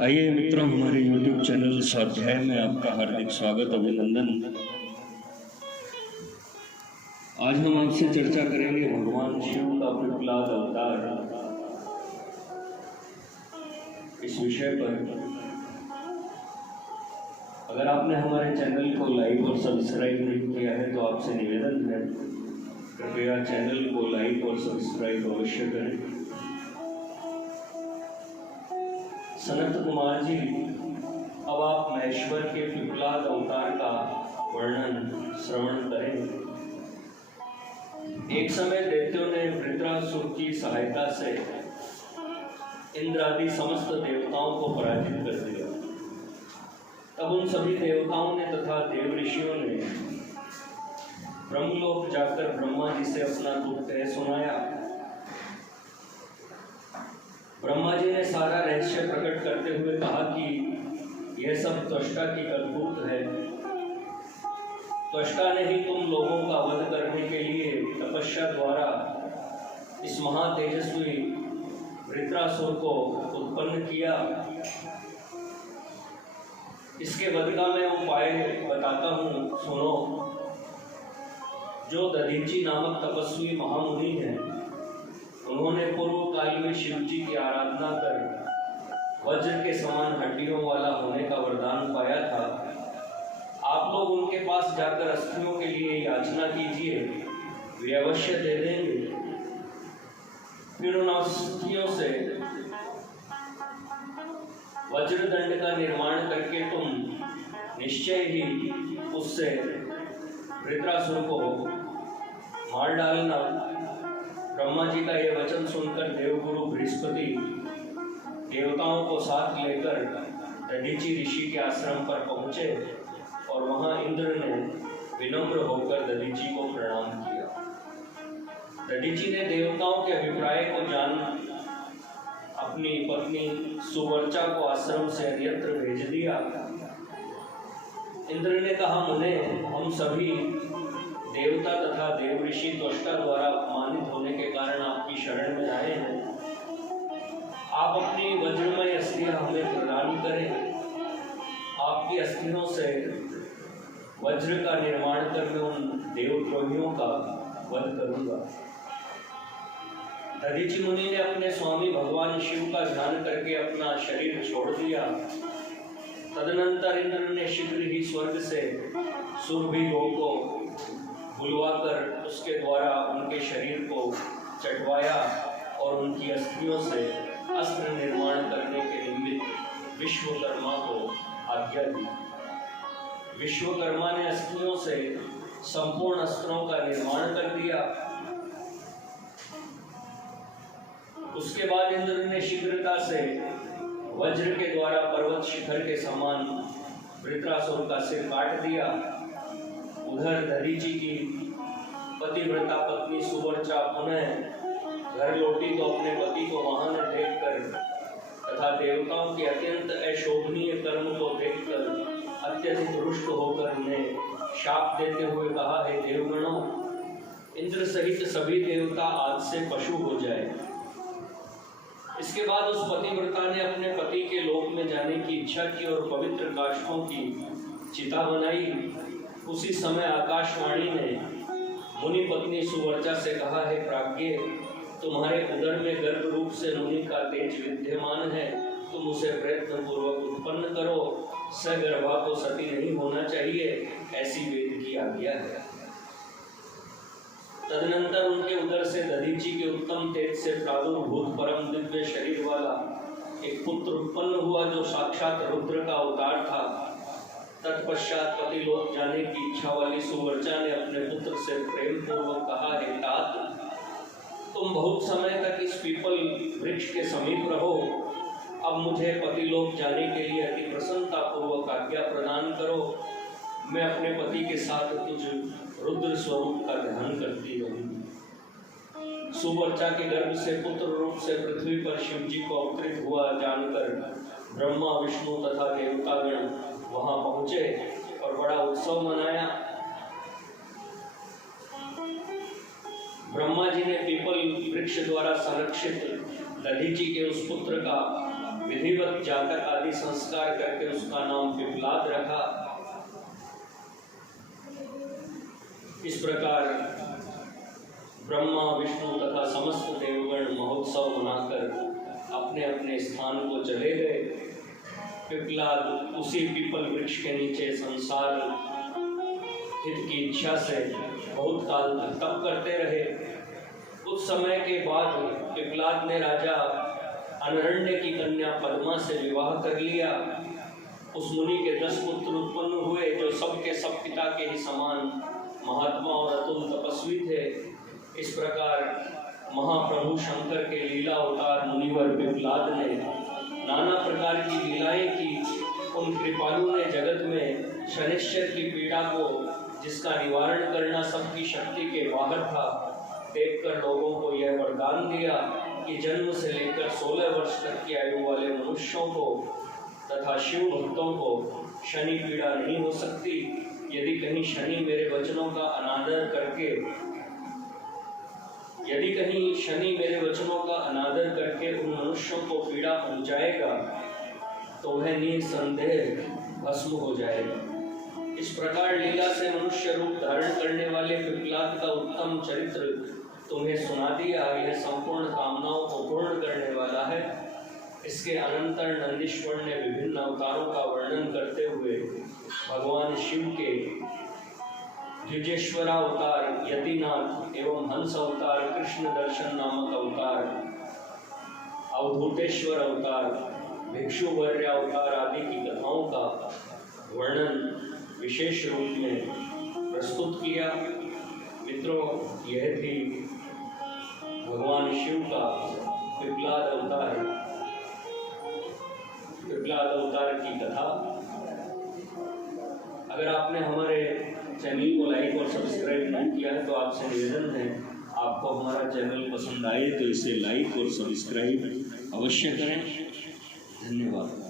आइए मित्रों, हमारे YouTube चैनल स्वाध्याय में आपका हार्दिक स्वागत, अभिनंदन। आज हम आपसे चर्चा करेंगे भगवान शिव का पिपलाद अवतार, इस विषय पर। अगर आपने हमारे चैनल को लाइक और सब्सक्राइब नहीं किया है तो आपसे निवेदन है, कृपया चैनल को लाइक और सब्सक्राइब अवश्य करें। सनत कुमार जी, अब आप महेश्वर के पिपलाद अवतार का वर्णन श्रवण करें। एक समय दैत्यों ने वृत्रासुर की सहायता से इंद्र आदि समस्त देवताओं को पराजित कर दिया। तब उन सभी देवताओं ने तथा देव ऋषियों ने ब्रह्मलोक जाकर ब्रह्मा जी से अपना दुख कह सुनाया। ब्रह्मा जी ने सारा रहस्य प्रकट करते हुए कहा कि यह सब त्वष्टा की करतूत है। त्वष्टा ने ही तुम लोगों का वध करने के लिए तपस्या द्वारा इस महातेजस्वी वृत्रासुर को उत्पन्न किया। इसके वध का मैं उपाय बताता हूँ, सुनो। जो दधीची नामक तपस्वी महामुनि हैं, उन्होंने पूर्व काल में शिव जी की आराधना कर वज्र के समान हड्डियों वाला होने का वरदान पाया था। आप लोग उनके पास जाकर अस्थियों के लिए याचना कीजिए, वे अवश्य दे देंगे। फिर उन अस्थियों से वज्रदंड का निर्माण करके तुम निश्चय ही उससे वृत्रासुर को मार डालना। ब्रह्मा जी का यह वचन सुनकर देवगुरु बृहस्पति देवताओं को साथ लेकर दधीची ऋषि के आश्रम पर पहुंचे और वहां इंद्र ने विनम्र होकर दधीची को प्रणाम किया। दधीची ने देवताओं के अभिप्राय को जान अपनी पत्नी सुवर्चा को आश्रम से अन्यत्र भेज दिया। इंद्र ने कहा, मुने, हम सभी देवता तथा देव ऋषि त्वष्टा द्वारा अपमानित होने के कारण आपकी शरण में आए हैं। आप अपनी वज्रमय अस्थियां हमें प्रदान करें। आपकी अस्थियों से वज्र का निर्माण कर मैं उन देवद्रोहियों का वध करूंगा। दधीची मुनि ने अपने स्वामी भगवान शिव का ध्यान करके अपना शरीर छोड़ दिया। तदनंतर इंद्र ने शीघ्र ही स्वर्ग से सुरभि गौ को बुलवाकर उसके द्वारा उनके शरीर को चटवाया और उनकी अस्थियों से अस्त्र निर्माण करने के निमित्त विश्वकर्मा को आज्ञा दी। विश्वकर्मा ने अस्थियों से संपूर्ण अस्त्रों का निर्माण कर दिया। उसके बाद इंद्र ने शीघ्रता से वज्र के द्वारा पर्वत शिखर के समान वृत्रासुर का सिर काट दिया। उधर दधीची की पतिव्रता पत्नी सुवर्चा पुनः घर लौटी तो अपने पति को वहां न देखकर तथा देवताओं के अत्यंत अशोभनीय कर्म को देखकर अत्यधिक रुष्ट होकर उन्हें शाप देते हुए कहा, हे देवगणों, इंद्र सहित सभी देवता आज से पशु हो जाए। इसके बाद उस पतिव्रता ने अपने पति के लोक में जाने की इच्छा की और पवित्र काष्ठों की चिता बनाई। उसी समय आकाशवाणी ने मुनि पत्नी सुवर्चा से कहा, है प्राज्ञ, तुम्हारे उदर में गर्भ रूप से मुनि का तेज विद्यमान है। तुम उसे प्रयत्न पूर्वक उत्पन्न करो। सगर्भा को सती नहीं होना चाहिए, ऐसी वेद की आज्ञा है। तदनंतर उनके उदर से दधीची के उत्तम तेज से प्रादुर्भूत परम दिव्य शरीर वाला एक पुत्र उत्पन्न हुआ, जो साक्षात रुद्र का अवतार था। तत्पश्चात पतिलोक जाने की इच्छा वाली सुवर्चा ने अपने पुत्र से प्रेम पूर्वक कहा, हे तात, तुम बहुत समय तक इस पीपल वृक्ष के समीप रहो। अब मुझे पतिलोक जाने के लिए अति प्रसन्नता पूर्वक आज्ञा प्रदान करो। मैं अपने पति के साथ तुझ रुद्र स्वरूप का ध्यान करती रहूंगी। सुवर्चा के गर्भ से पुत्र रूप से पृथ्वी पर शिव जी को अवतरित हुआ जानकर ब्रह्मा, विष्णु तथा देवतागण वहां पहुंचे और बड़ा उत्सव मनाया। ब्रह्मा जी ने पीपल वृक्ष द्वारा संरक्षित दधीची के उस पुत्र का विधिवत जातक आदि संस्कार करके उसका नाम पिपलाद रखा। इस प्रकार ब्रह्मा विष्णु तथा समस्त देवगण महोत्सव मनाकर अपने अपने स्थान को चले गए। पिपलाद उसी पीपल वृक्ष के नीचे संसार हित की इच्छा से बहुत काल तक तप करते रहे। कुछ समय के बाद पिपलाद ने राजा अनरण्य की कन्या पद्मा से विवाह कर लिया। उस मुनि के 10 पुत्र उत्पन्न हुए जो सबके सब पिता के ही समान महात्मा और अतुल तपस्वी थे। इस प्रकार महाप्रभु शंकर के लीला अवतार मुनिवर पिपलाद ने नाना प्रकार की लीलाएं की। उन कृपालु ने जगत में शनिश्चर की पीड़ा को, जिसका निवारण करना सबकी शक्ति के बाहर था, देखकर लोगों को यह वरदान दिया कि जन्म से लेकर 16 वर्ष तक की आयु वाले मनुष्यों को तथा शिव भक्तों को शनि पीड़ा नहीं हो सकती। यदि कहीं शनि मेरे वचनों का अनादर करके उन मनुष्यों को पीड़ा पहुंचाएगा तो वह निसंदेह भस्म हो जाएगा। इस प्रकार लीला से मनुष्य रूप धारण करने वाले पिपलाद का उत्तम चरित्र तुम्हें सुना दिया। यह संपूर्ण कामनाओं को पूर्ण करने वाला है। इसके अनंतर नंदीश्वर ने विभिन्न अवतारों का वर्णन करते हुए भगवान शिव के द्विजेश्वर अवतार, यतिनाथ एवं हंस अवतार, कृष्ण दर्शन नामक अवतार, अवधूतेश्वर अवतार, भिक्षुवर्य अवतार आदि की कथाओं का वर्णन विशेष रूप में प्रस्तुत किया। मित्रों, यह थी भगवान शिव का पिपलाद अवतार की कथा। अगर आपने हमारे चैनल को लाइक और सब्सक्राइब नहीं किया है तो आपसे निवेदन है, आपको हमारा चैनल पसंद आए तो इसे लाइक और सब्सक्राइब अवश्य करें। धन्यवाद।